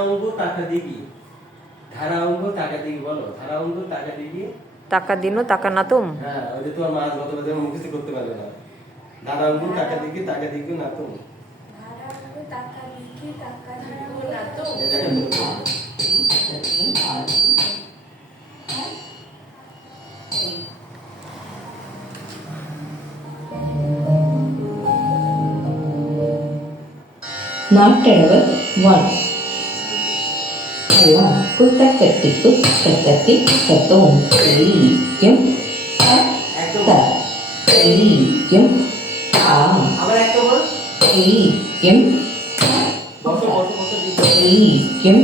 ধারাঙ্গ তাকাদিবি ধারাঙ্গ তাকাদিবি বলো ধারাঙ্গ তাকাদিবি তাকাদিনো তাকানাতুম হ্যাঁ ওই যে তোমার মাছ গত বাজার মুখস্থ করতে পারবে না ধারাঙ্গ তাকাদিবি তাকাদিবি নাতুম Not travel 1. Allora, questa tatti, questa tatti, tatum, tiyam, ta, tiyam, ta. আবার একটা বল। tiyam, বসো বসো বসো tiyam,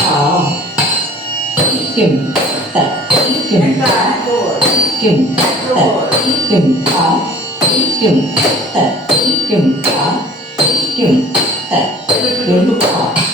ta, tiyam, ta, tiyam, ta, tiyam, ta, tiyam, ta, tiyam, ta, tiyam, ta, tiyam, ta, tiyam, ta.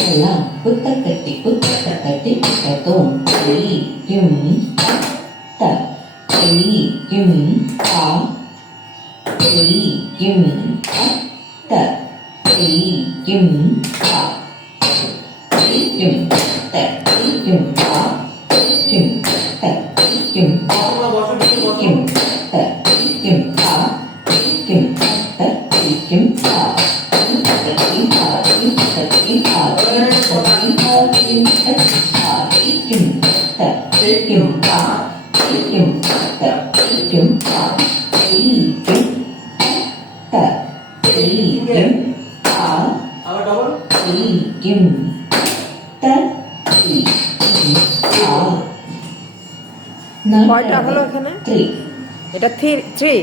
எல்லாம் புத்த கட்டி புத்த கட்டி புத்ததும் எலி இம் த எலி இம் தா எலி இம் த எலி இம் தா எலி இம் த எலி இம் தா இம் த த இம் தா இம் த kim tết কয়টা হলো এখানে এটা থ্রি থ্রি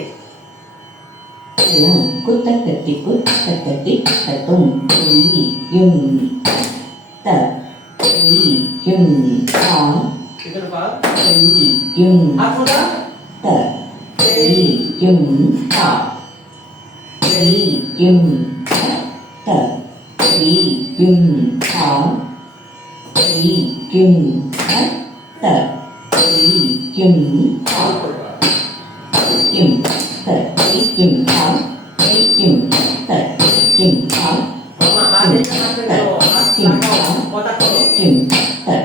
കുത്തക്കത്തി കുത്തക്കത്തി കത്തും യും ത യും ആ യും ത യും ആ യും ത thủy kim thảo thủy kim thất tật thủy kim thảo thủy kim tật thủy kim thảo thủy kim tật thủy kim thảo thủy kim tật kim thảo thủy kim tật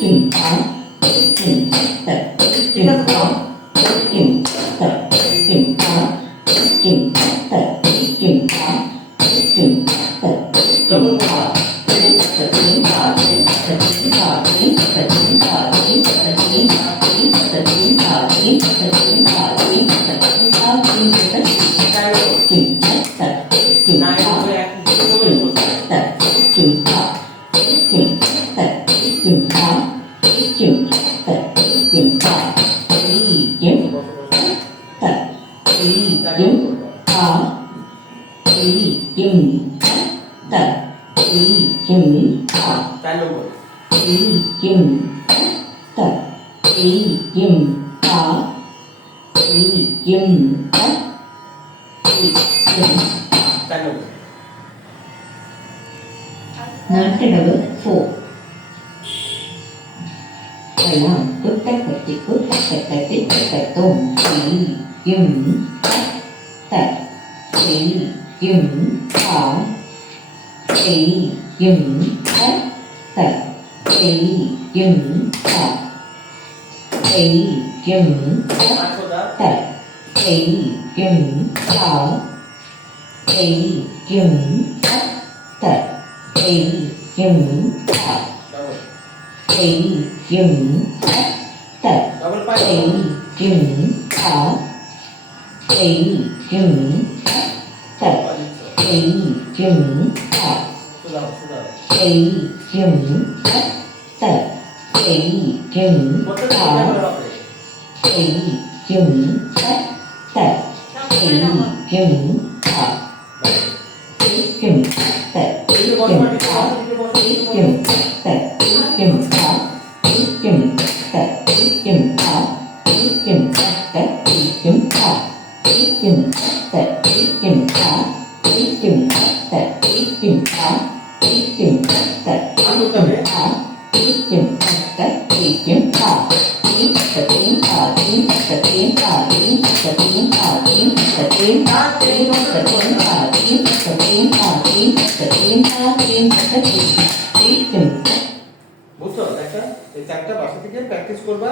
kim thảo thủy kim tật kim thảo thủy kim tật kim thảo thủy kim tật kim thảo thủy kim tật kim thảo dừng Telugu. Tejum ta. Tejum ta. Tejum ta. Tejum ta. Telugu. നാട്ടിടവ് ഫോർ എല്ലാം കുറ്റക്കുറ്റി കുറ്റക്കെട്ടി കുറ്റത്തും ചെയ്യും ചെയ്യും ചെയ്യും 北影北北影北北影朝北影北北影朝北影北北影朝北影北北影朝。തെയ്യം പത്ത് തെയ്യം തെയ്യം പത്ത് തെയ്യം തെയ്യം പത്ത് തെയ്യം തെയ്യം പത്ത് തെയ്യം തെയ്യം പത്ത് തെയ്യം തെയ്യം പത്ത് തെയ്യം തെയ്യം പത്ത് तीक्यं तत् अनुक्रम आ तीक्यं तत् तीक्यं आ तीं सतीं आ तीं सतीं आ तीं सतीं आ तीं सतीं आ त्रीं सतीं आ तीं सतीं आ तीं सतीं आ तीं सतीं तीक्यं বুঝছো একটা এই চারটা বাসা থেকে প্র্যাকটিস করবা